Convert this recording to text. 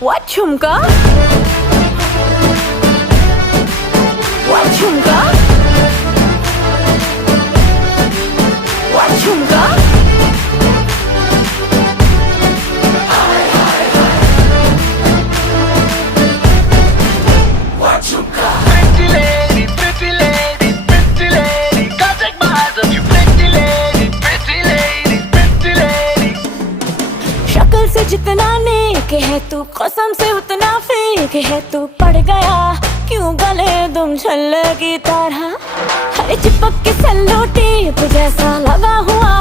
What झुमका? What झुमका? What झुमका? Pretty lady, pretty lady, pretty lady, can't take my eyes off you. Pretty lady, pretty lady, pretty lady. शक्ल से जितना नेक है तू, कसम से उतना फेक है तू। पड़ गया क्यों गले तुम छल्ले की तरह, हर चिपक के सेलो टेप जैसा लगा हुआ